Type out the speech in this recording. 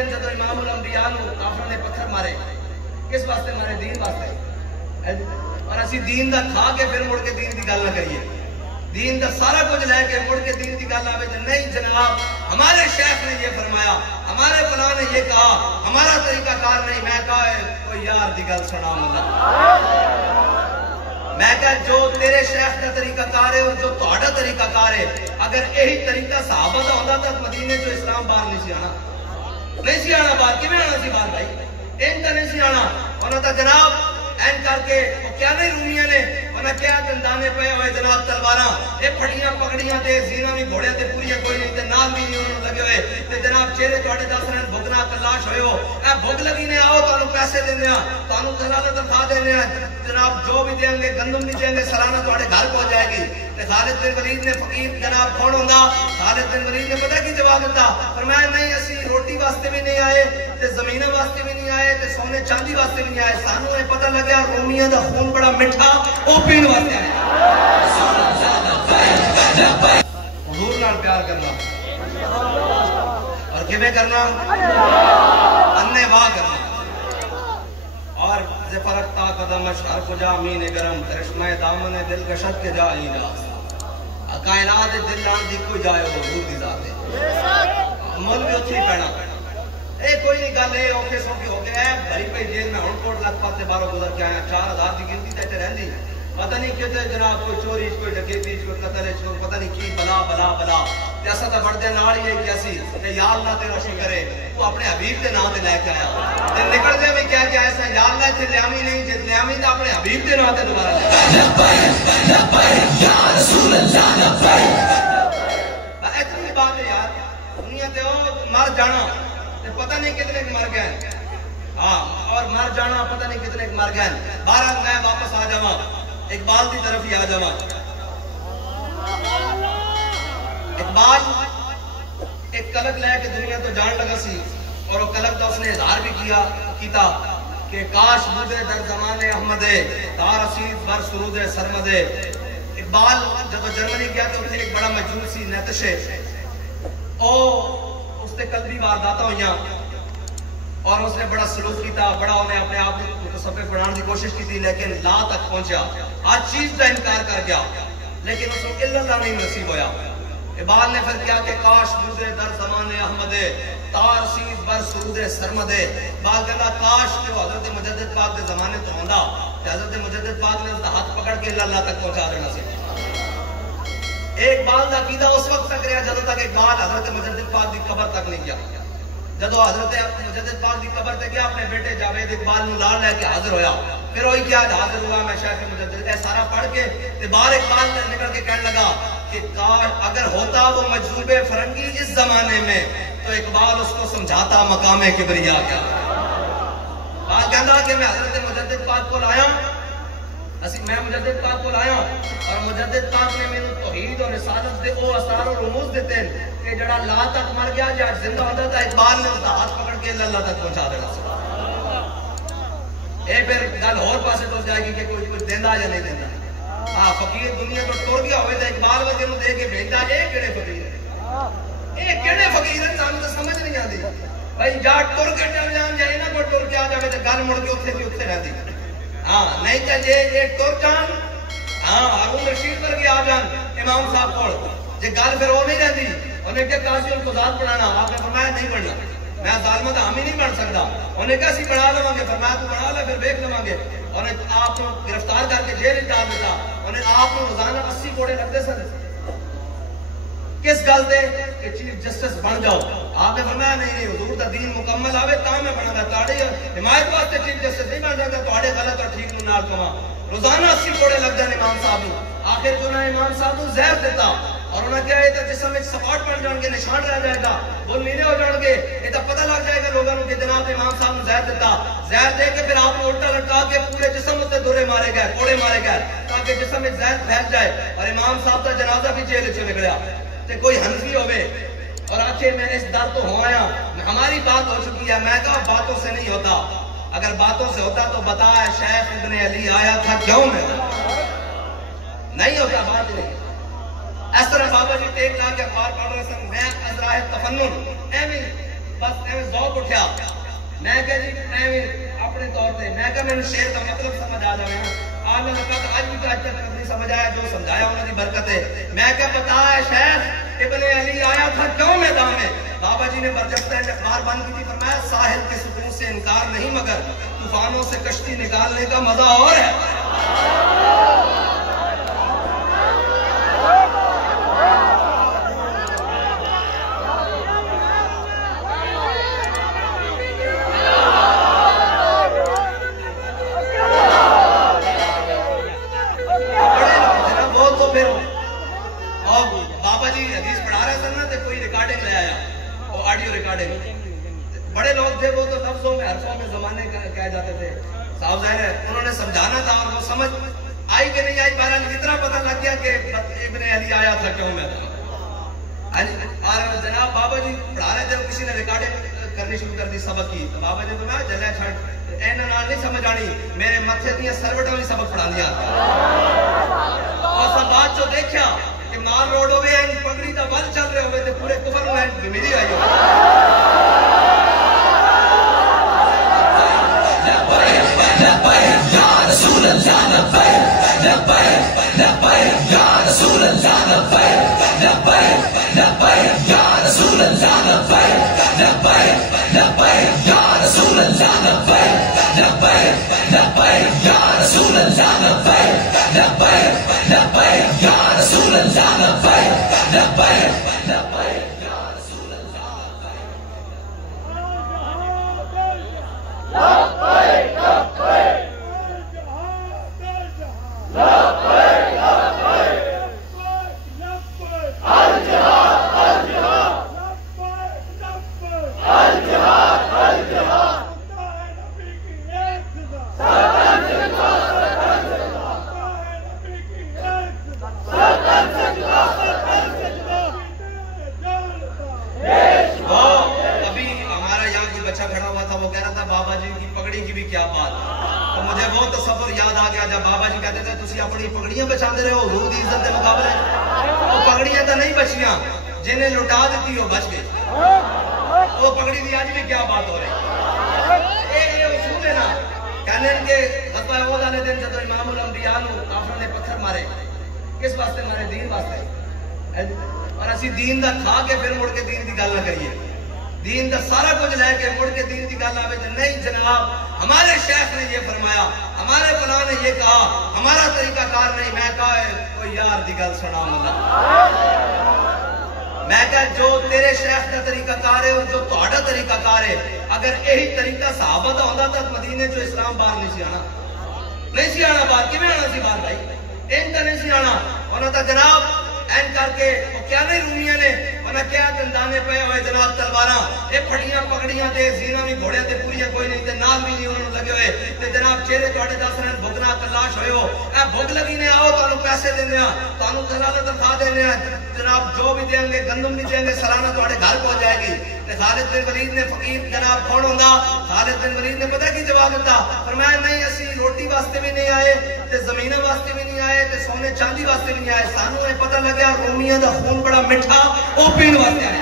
दिन जब इमामुल अंबिया काफिर ने पत्थर मारे, किस वास्ते मारे? दीन वास्ते। और असी दीन का खा के फिर मुड़ के दीन की गल ना करिए। दीन का सारा कुछ लैके मुड़ के दीन की गल आवे तो नहीं जनाब, हमारे शेख ने ये फरमाया, हमारे फलां ने ये कहा, हमारा तरीकाकार नहीं। मैं कहा कोई यार की गल सुना मुला, मैं कहा जो तेरे शेख का तरीकाकार है और जो तुहाडा तरीकाकार है, अगर यही तरीका सहाबा का होता तो मदीने जो इस्लाम बाहर नहीं सी आना, नहीं सी आना बाहर। किवें आना सी बाहर भाई? इन तो नहीं सी आना। उन्होंने तो जनाब एन करके वो क्या नहीं रूमिया ने उन्हें क्या दंदाने पे हुए जनाब तलवारा, ये फड़ियां पकड़ियां ते जीना भी घोड़े ते पूरियां कोई नहीं ते नाल भी नहीं उन्होंने लगे हुए ते जनाब चेहरे तुहाडे दस रहे भुगना तलाश होए हो। ए भुग लगी ने आओ तुहानू पैसे देने आ, तुहानू दलालत तनख्वाह देने आ, जनाब जो भी देंगे गंदम भी देंगे, सालाना तुहाडे घर पहुंच जाएगी। ते खालिद बिन वलीद ने फकीर जनाब कौन होंदा? खालिद बिन वलीद ने पता की जवाब दिता? फरमाया नहीं असी रोटी वास्ते भी नहीं आए ते जमीन वास्ते भी नहीं आए ते सोने चांदी वास्ते भी नहीं आए, सानू ये पता लगे रोमिया दा खून बड़ा मिठा ओ पीण वास्ते आए। हुजूर नाल प्यार करना और किवें करना? अन्ने वाह करना। और ज़फ़रता कदम शर को जा मीन गरम करिश्मा दामन दिल गशत के जा ईना कायनात दिल लान दी कोई जाए वो रूह दी जात है मुल भी उठी पैना। ए कोई नहीं गल ए औखे सौखे हो गया है भरी पई जेल में हुण कोट लख पाते बारो गुजर के आया 4000 की गिनती ते रहंदी पता नहीं किते जनाब कोई चोरी कोई डकैती कोई कत्ल कोई पता नहीं की बला बला बला ते असा तो बढ़दे नाल ही है कि असी ते या अल्लाह तेरा शुक्र है तू अपने हबीब के नाम ते लेके आया ते निकल दे भी क्या क्या ऐसा या अल्लाह ते लियामी नहीं जे लियामी तो अपने हबीब के नाम ते दोबारा ले लब्बैक या रसूल अल्लाह लब्बैक। इतनी बात है यार दुनिया ते ओ मर जाना ते पता नहीं कितने मर गए। हाँ और मर जाना पता नहीं कितने मर गए। बारह मैं वापस आ जावा इकबाल की तरफ ही आ जावा। इकबाल एक कलक लेके दुनिया तो जान लगा सी और वो कलक का उसने इजहार भी किया कि काश बुदे दर जमाने अहमदे तार असीद बर सुरूदे सरमदे। इकबाल जब जर्मनी गया तो उसे एक बड़ा मजूर सी नतशे ओ उसने कल्बी वारदाता हुई और उसने बड़ा सलूक किया बड़ा उन्हें अपने आप को मुतसव्विफ बनाने की कोशिश की थी लेकिन ला तक पहुंचा हर चीज का इनकार कर गया लेकिन उसको इल्लल्लाह नहीं नसीब होया। इकबाल ने फिर क्या कि काश बुदे दर जमाने अहमदे तार सीद बर सुरूदे सरमदे। बाल कहता काश के हजरत मुजद्दिद पाक के जमाने तो आंदा हजरत मुजद्दिद पाक ने उसका हाथ पकड़ के अल्लाह तक पहुंचा देना सी। एक बाल का अकीदा उस वक्त तक रहा जब तक इकबाल हजरत मुजद्दिद पाक की कब्र तक नहीं गया। जब हजरत मुजद्दिद पाक की कब्र तक गया अपने बेटे जावेद इकबाल नु लाल लेके हाजिर होया फिर वही क्या हाजिर हुआ मैं शेख मुजद्दिद है सारा पढ़ के बाहर इकबाल निकल के कहने लगा कि काश अगर होता वो मजरूबे फरंगी इस जमाने में तो इकबाल उसको समझाता मकामे किबरिया क्या। बात कहता कि मैं हजरत मुजद्दिद पाक को लाया मैं मुजद्दिद पाक को लाया और मुजद्दिद पाक ने मेनू तौहीद और रिसालत दे ओ असरार और रुमूज देते कि जड़ा ला तक मर गया या जिंदा होता था इकबाल ने उसका हाथ पकड़ के अल्लाह तक पहुंचा देना। ए फिर गल और पासे तो जाएगी कि कोई कुछ देंदा या नहीं देंदा। हां फकीर दुनिया तो टुर गया होवे तो इकबाल वर्गे नु दे के भेजदा ए केड़े फकीर ए केड़े फकीर सानू तो समझ नहीं आती भाई जा टुर के चल जान जाए ना कोई टुर के आ जावे तो गल मुड़ के उत्थे की उत्थे रहंदी। हाँ नहीं तो ये टुर जान हाँ हारून रशीद वर्गे आ जान इमाम साहब कोल जे गल फिर वो नहीं रहती उन्हें क्या काजी उनको जात बनाना आपने फरमाया नहीं बनना मैं जालिम तो हम ही नहीं बन सकता उन्हें क्या सी बना लवांगे फरमाया तू बना ले फिर देख लवांगे उन्हें आप गिरफ्तार करके जेल डाल देता उन्हें आप रोजाना 80 कोड़े लगते सन किस गल दे कि चीफ जस्टिस बन जाओ आपने फरमाया नहीं हुजूर दा दीन मुकम्मल आवे ता मैं बनांगा ताड़ी हिमायत वास्ते चीफ जस्टिस नहीं बन सकता ताड़े गलत और ठीक नु नाल कमा रोजाना 80 कोड़े लग जाने इमाम साहब नु आखिर जो ना इमाम साहब नु जहर देता और उन्हें क्या है जिसम में सपाट बन जाएंगे निशान रह जाएगा वो नीले हो जाएंगे ये तो पता लग जाएगा लोगों को कि जनाब इमाम साहब ने जहर देता जहर दे के फिर आपने उल्टा लटका के पूरे जिस्म से दुरे मारे गए कोड़े मारे गए ताकि जिस्म में जहर फैल जाए और इमाम साहब का जनाजा भी जेल से निकला तो कोई हनफी होवे और आखिर मैं इस दर तो हो आया हमारी बात हो चुकी है मैं कहा बातों से नहीं होता अगर बातों से होता तो बता शेख इब्ने अली आया था क्यों में नहीं होता बात नहीं। इस तरह बाबा जी टेक ला के अखबार पढ़ रहे सन मैं अजराह तफन्नुन एवं बस एवं जौक उठा। मैं क्या जी मैं भी अपने तौर पे मैं क्या मैंने शेर का मतलब समझ आ जाए आज भी आज तक नहीं समझ आया जो समझाया उन्होंने बरकत है। मैं क्या बताया शेख इब्ने अली आया था क्यों मैदान में। बाबा जी ने बरजस्ता अखबार बंद की थी, फरमाया साहिल के सुकून से इनकार नहीं मगर तूफानों से कश्ती निकालने का मजा और है। बड़े लोग थे वो तो लफ्जों में हरफों में जमाने कह जाते थे। साहब जाहिर है उन्होंने समझाना था और वो समझ आई कि नहीं आई। बहरहाल इतना पता लग गया कि इब्ने अली आया था क्यों मैं था। और जनाब बाबा जी पढ़ा रहे थे, किसी ने रिकॉर्डिंग करनी शुरू कर दी सबक की। तो बाबा जी तो मैं जल्ला छड़ एना नाल नहीं समझ आनी, मेरे मथे दियां सरवटां भी सबक पढ़ा दिया। और सब बात जो देखा कि मार रोड हो गए पगड़ी का बल चल रहे हुए थे पूरे कुफर में मेरी आई हो। पगड़ियां बचाते रहे हो हुजूर दी इज्जत के मुकाबले वो पगड़ियां तो नहीं बचियां जिन्हें लुटा दी वो बच गए। वो पगड़ी की आज भी क्या बात हो रही ये उसूल है ना। कहने के गज़वा ओहद वाले दिन जब इमामुल अंबिया नु काफिरों ने पत्थर मारे किस वास्ते मारे दीन वास्ते। और असि दीन दा खा के फिर मुड़ के दीन की गल ना करिए। दीन का सारा कुछ लेके मुड़ के दीन की गल आवे तो नहीं जनाब। हमारे शेख ने ये फरमाया, हमारे फलां ने ये कहा, हमारा तरीका कार नहीं। मैं कहा कोई यार दी गल सुना मुल्ला। मैं कहा जो तेरे शेख का तरीका कार है और जो तुहाडा तरीका कार है अगर यही तरीका सहाबा दा होंदा तो मदीने चो इस्लाम बाहर नहीं सी आना। नहीं सी आना बाहर किवें आना सी बाहर भाई इन तो नहीं सी आना। उन्होंने तो जनाब एन करके क्या नहीं रूमिया ने उन्हें क्या दंदाने पे हुए जनाब तलवारा ये फड़ियां पगड़ियां ते जीना भी घोड़े ते पूरियां कोई नहीं ते नाल भी नहीं उन्होंने लगे हुए ते जनाब चेहरे तोड़े दस रहे भुगना तलाश होए हो ए भुग लगी ने आओ तानू पैसे देने तानू दलाल तनखा देने जनाब जो भी देंगे गंदम नहीं देंगे सलाना तोड़े घर पहुंच जाएगी। ते खालिद बिन वलीद ने फकीर जनाब कौन होंदा खालिद बिन वलीद ने पता की जवाब दिता फरमाया नहीं असी रोटी वास्ते भी नहीं आए ते जमीन वास्ते भी नहीं आए ते सोने चांदी वास्ते भी नहीं आए सानू ये पता लगे रोमिया दा खून बड़ा मिठा ओ पीण वास्ते आए।